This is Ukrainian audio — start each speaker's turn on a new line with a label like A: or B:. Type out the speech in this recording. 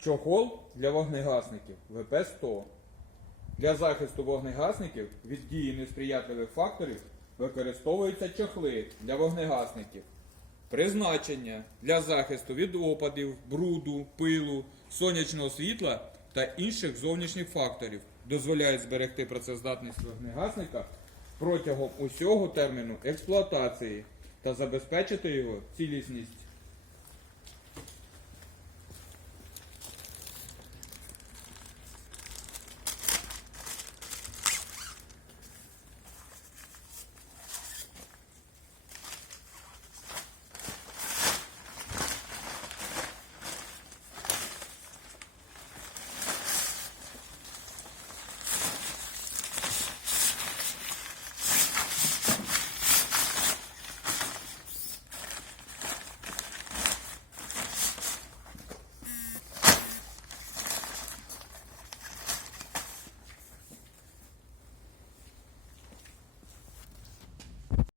A: Чохол для вогнегасників ВП-100. Для захисту вогнегасників від дії несприятливих факторів використовуються чохли для вогнегасників. Призначення для захисту від опадів, бруду, пилу, сонячного світла та інших зовнішніх факторів дозволяють зберегти працездатність вогнегасника протягом усього терміну експлуатації та забезпечити його цілісність